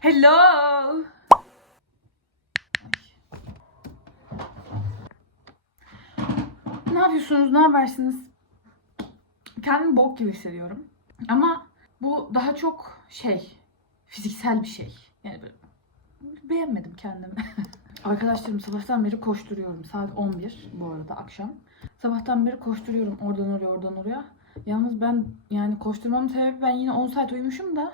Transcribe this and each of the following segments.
Hello. Ne yapıyorsunuz? Ne habersiniz? Kendimi bok gibi hissediyorum. Ama bu daha çok şey, fiziksel bir şey. Yani böyle beğenmedim kendimi. Arkadaşlarım sabahtan beri koşturuyorum. Saat 11 bu arada akşam. Sabahtan beri koşturuyorum oradan oraya oradan oraya. Yalnız ben yani koşturmamın sebebi ben yine 10 saat uyumuşum da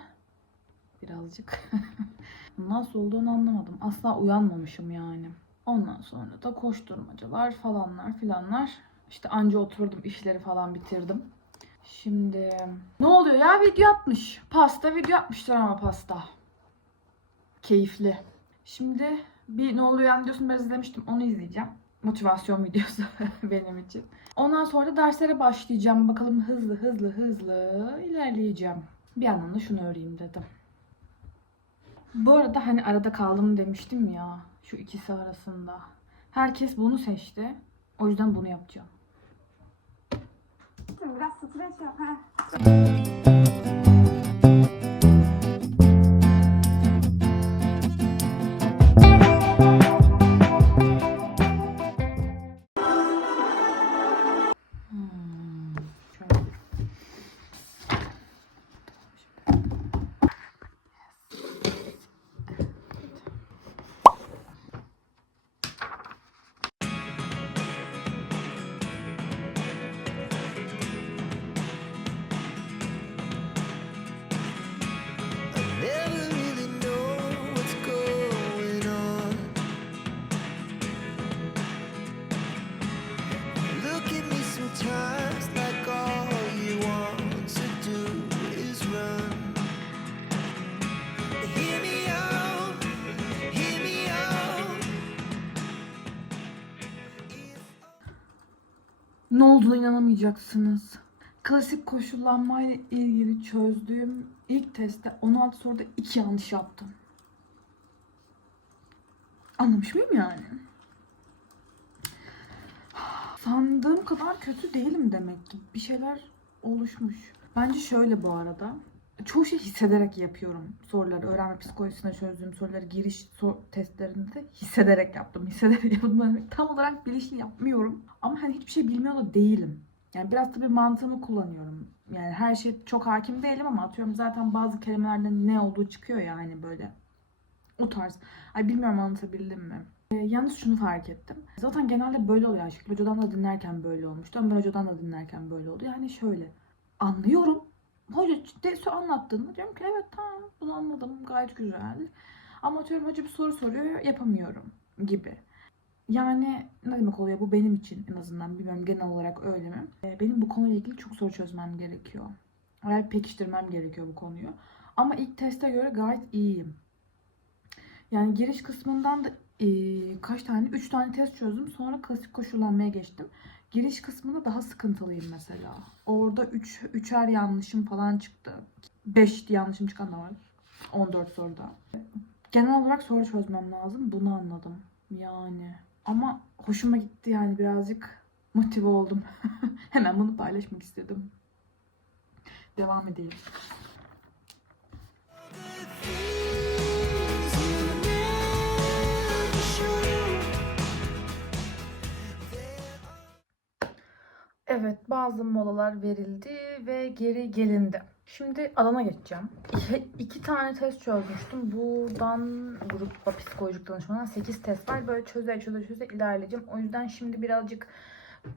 birazcık. Nasıl olduğunu anlamadım. Asla uyanmamışım yani. Ondan sonra da koşturmacalar falanlar filanlar. İşte anca oturdum işleri falan bitirdim. Şimdi ne oluyor ya video atmış. Pasta video atmışlar ama pasta. Keyifli. Şimdi bir ne oluyor yani videosunu ben izlemiştim. Onu izleyeceğim. Motivasyon videosu benim için. Ondan sonra da derslere başlayacağım. Bakalım hızlı hızlı hızlı ilerleyeceğim. Bir yandan da şunu öreyim dedim. Bu arada hani arada kaldım demiştim ya. Şu ikisi arasında. Herkes bunu seçti. O yüzden bunu yapacağım. Biraz streç yap. Ne olduğuna inanamayacaksınız. Klasik koşullanmayla ilgili çözdüğüm ilk testte 16 soruda 2 yanlış yaptım. Anlamış mıyım yani? Sandığım kadar kötü değilim demek ki. Bir şeyler oluşmuş. Bence şöyle bu arada. Çoğu şey hissederek yapıyorum soruları. Öğrenme psikolojisine çözdüğüm soruları giriş sor- testlerinde de hissederek yaptım. Hissederek yaptım. Yani tam olarak bilinçli yapmıyorum. Ama hani hiçbir şey bilmiyor da değilim. Yani biraz tabii mantığımı kullanıyorum. Yani her şey çok hakim değilim ama atıyorum zaten bazı kelimelerde ne olduğu çıkıyor ya hani böyle. O tarz. Ay bilmiyorum anlatabildim mi? Ee, yalnız şunu fark ettim. Zaten genelde böyle oluyor. Şekil Hoca'dan da dinlerken böyle olmuştu. Ömer Hoca'dan da dinlerken böyle oldu. Yani şöyle. Anlıyorum. Hoca de anlattığını diyorum ki evet tamam bunu anladım gayet güzel. Ama atıyorum hoca bir soru soruyor yapamıyorum gibi. Yani ne demek oluyor bu benim için en azından bilmiyorum genel olarak öyle mi? Ee, Benim bu konuyla ilgili çok soru çözmem gerekiyor. Veya pekiştirmem gerekiyor bu konuyu. Ama ilk teste göre gayet iyiyim. Yani giriş kısmından da eee, kaç tane? 3 tane test çözdüm. Sonra klasik koşullanmaya geçtim. Giriş kısmında daha sıkıntılıyım mesela. Orada 3 üç, üçer yanlışım falan çıktı. 5 yanlışım çıkan da var. 14 soruda. Genel olarak soru çözmem lazım. Bunu anladım. Yani. Ama hoşuma gitti yani birazcık motive oldum. Hemen bunu paylaşmak istedim. Devam edelim. Evet, bazı molalar verildi ve geri gelindi. Şimdi alana geçeceğim. İki, tane test çözmüştüm. Buradan grupta psikolojik danışmadan 8 test var. Böyle çöze çöze çöze ilerleyeceğim. O yüzden şimdi birazcık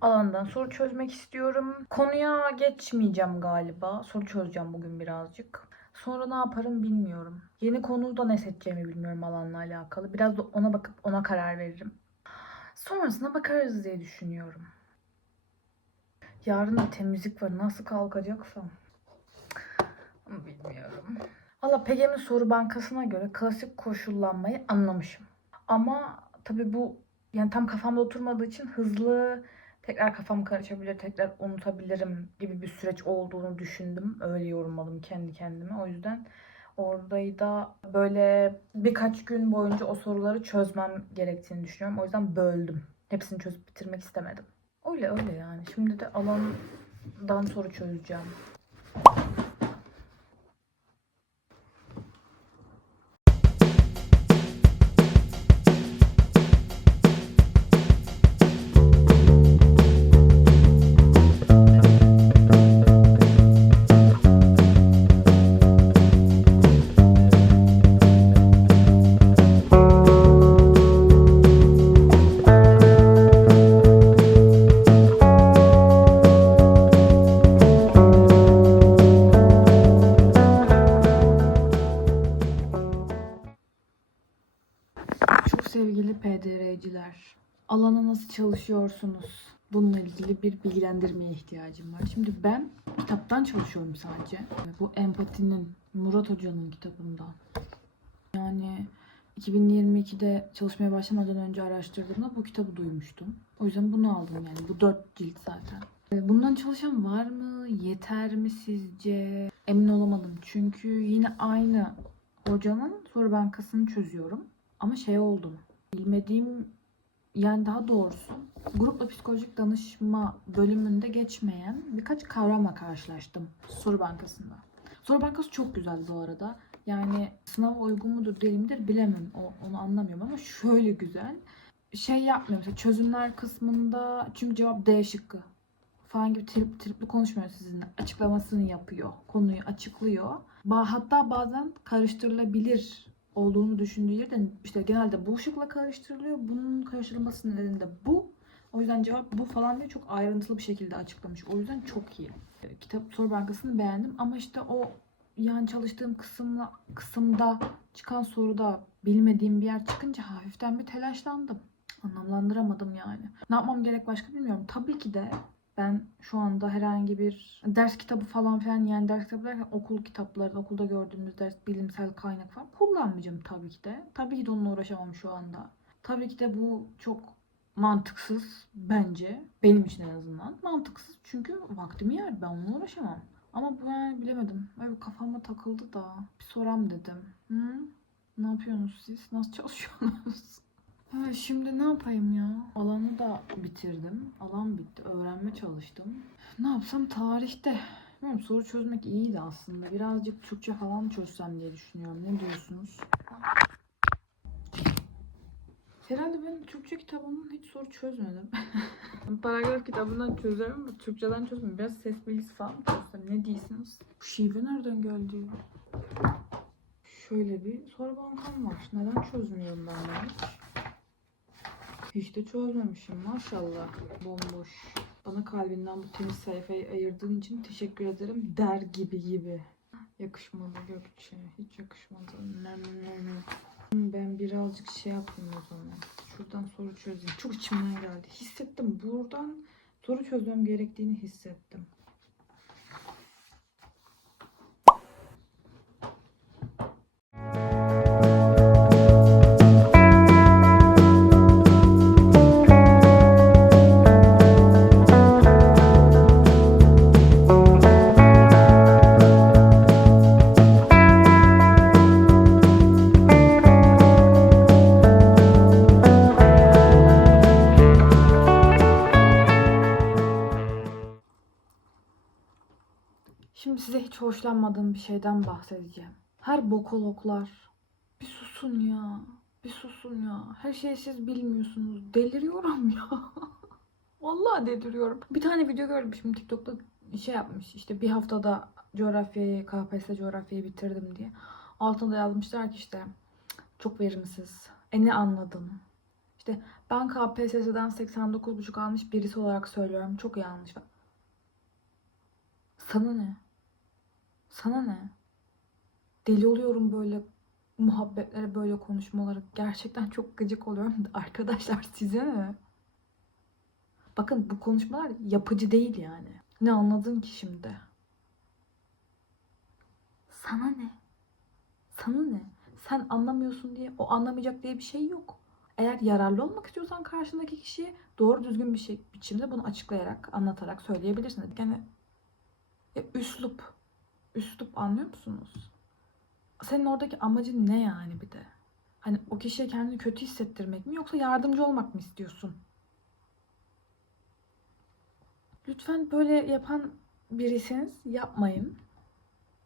alandan soru çözmek istiyorum. Konuya geçmeyeceğim galiba. Soru çözeceğim bugün birazcık. Sonra ne yaparım bilmiyorum. Yeni konuda ne seçeceğimi bilmiyorum alanla alakalı. Biraz da ona bakıp ona karar veririm. Sonrasına bakarız diye düşünüyorum. Yarın da temizlik var. Nasıl kalkacaksam. Bilmiyorum. Valla PGM'in soru bankasına göre klasik koşullanmayı anlamışım. Ama tabii bu yani tam kafamda oturmadığı için hızlı tekrar kafam karışabilir, tekrar unutabilirim gibi bir süreç olduğunu düşündüm. Öyle yorumladım kendi kendime. O yüzden orayı da böyle birkaç gün boyunca o soruları çözmem gerektiğini düşünüyorum. O yüzden böldüm. Hepsini çözüp bitirmek istemedim. Öyle öyle yani. Şimdi de alandan soru çözeceğim. Öğrenciler. Alana nasıl çalışıyorsunuz? Bununla ilgili bir bilgilendirmeye ihtiyacım var. Şimdi ben kitaptan çalışıyorum sadece. Bu empatinin Murat Hoca'nın kitabından. Yani 2022'de çalışmaya başlamadan önce araştırdığımda bu kitabı duymuştum. O yüzden bunu aldım yani. Bu dört cilt zaten. Ee, Bundan çalışan var mı? Yeter mi sizce? Emin olamadım. Çünkü yine aynı hocanın soru bankasını çözüyorum. Ama şey oldum. Bilmediğim yani daha doğrusu grupla psikolojik danışma bölümünde geçmeyen birkaç kavramla karşılaştım soru bankasında. Soru bankası çok güzel bu arada. Yani sınava uygun mudur değil midir bilemem. O, onu anlamıyorum ama şöyle güzel. Şey yapmıyor mesela çözümler kısmında çünkü cevap D şıkkı falan gibi trip, tripli konuşmuyor sizinle. Açıklamasını yapıyor. Konuyu açıklıyor. Hatta bazen karıştırılabilir olduğunu düşündüğü yerde işte genelde bu şıkla karıştırılıyor. Bunun karıştırılmasının nedeni de bu. O yüzden cevap bu falan diye çok ayrıntılı bir şekilde açıklamış. O yüzden çok iyi. Kitap soru bankasını beğendim ama işte o yani çalıştığım kısımla kısımda çıkan soruda bilmediğim bir yer çıkınca hafiften bir telaşlandım. Anlamlandıramadım yani. Ne yapmam gerek başka bilmiyorum. Tabii ki de ben şu anda herhangi bir ders kitabı falan filan yani ders kitabı derken okul kitapları, okulda gördüğümüz ders, bilimsel kaynak falan kullanmayacağım tabii ki de. Tabii ki de onunla uğraşamam şu anda. Tabii ki de bu çok mantıksız bence. Benim için en azından. Mantıksız çünkü vaktimi yer. Ben onunla uğraşamam. Ama bu yani bilemedim. Böyle kafama takıldı da. Bir soram dedim. Hı? Ne yapıyorsunuz siz? Nasıl çalışıyorsunuz? Ha, şimdi ne yapayım ya? Alanı da bitirdim. Alan bitti. Öğrenme çalıştım. Ne yapsam tarihte. Bilmiyorum soru çözmek iyiydi aslında. Birazcık Türkçe falan çözsem diye düşünüyorum. Ne diyorsunuz? Herhalde ben Türkçe kitabından hiç soru çözmedim. Paragraf kitabından çözerim ama Türkçeden çözmüyorum. Biraz ses bilgisi falan çözsem? Ne diyorsunuz? Bu şive nereden geldi? Şöyle bir soru bankam var. Neden çözmüyorum ben bunu hiç? De çözmemişim maşallah. Bomboş. Bana kalbinden bu temiz sayfayı ayırdığın için teşekkür ederim der gibi gibi. Yakışmadı Gökçe. Hiç yakışmadı. Ben birazcık şey yapayım o zaman. Şuradan soru çözeyim. Çok içimden geldi. Hissettim. Buradan soru çözmem gerektiğini hissettim. Şimdi size hiç hoşlanmadığım bir şeyden bahsedeceğim. Her bokologlar. Bir susun ya. Bir susun ya. Her şeyi siz bilmiyorsunuz. Deliriyorum ya. Vallahi deliriyorum. Bir tane video görmüşüm TikTok'ta şey yapmış. İşte bir haftada coğrafyayı, KPSS coğrafyayı bitirdim diye. Altında yazmışlar ki işte çok verimsiz. E ne anladın? İşte ben KPSS'den 89,5 almış birisi olarak söylüyorum. Çok yanlış. Sana ne? Sana ne? Deli oluyorum böyle muhabbetlere, böyle konuşmalara. Gerçekten çok gıcık oluyorum. Arkadaşlar size ne? Bakın bu konuşmalar yapıcı değil yani. Ne anladın ki şimdi? Sana ne? Sana ne? Sen anlamıyorsun diye, o anlamayacak diye bir şey yok. Eğer yararlı olmak istiyorsan karşındaki kişiye doğru düzgün bir şey biçimde bunu açıklayarak, anlatarak söyleyebilirsin. Yani ya üslup. Üslup anlıyor musunuz? Senin oradaki amacın ne yani bir de? Hani o kişiye kendini kötü hissettirmek mi yoksa yardımcı olmak mı istiyorsun? Lütfen böyle yapan birisiniz yapmayın.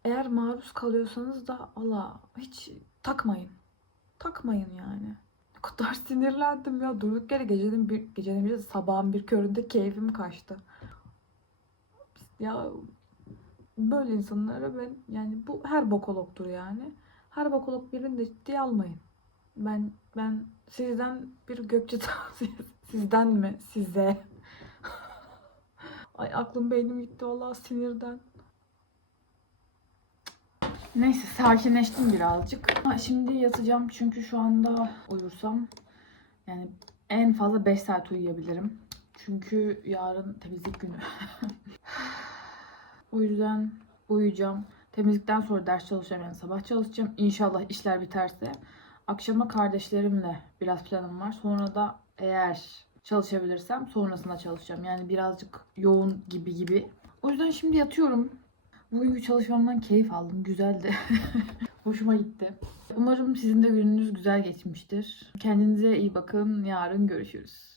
Eğer maruz kalıyorsanız da Allah hiç takmayın. Takmayın yani. Ne kadar sinirlendim ya. Durduk yere gecenin bir gecenin bir sabahın bir köründe keyfim kaçtı. Ya böyle insanlara ben yani bu her bokologtur yani. Her bokolog birini de ciddiye almayın. Ben ben sizden bir gökçe tavsiyesi. Sizden mi? Size. Ay aklım beynim gitti vallahi sinirden. Neyse sakinleştim birazcık. Ha, şimdi yatacağım çünkü şu anda uyursam yani En fazla 5 saat uyuyabilirim. Çünkü yarın temizlik günü. o yüzden uyuyacağım. Temizlikten sonra ders çalışacağım yani sabah çalışacağım. İnşallah işler biterse. Akşama kardeşlerimle biraz planım var. Sonra da eğer çalışabilirsem sonrasında çalışacağım. Yani birazcık yoğun gibi gibi. O yüzden şimdi yatıyorum. Bugünkü çalışmamdan keyif aldım. Güzeldi. Hoşuma gitti. Umarım sizin de gününüz güzel geçmiştir. Kendinize iyi bakın. Yarın görüşürüz.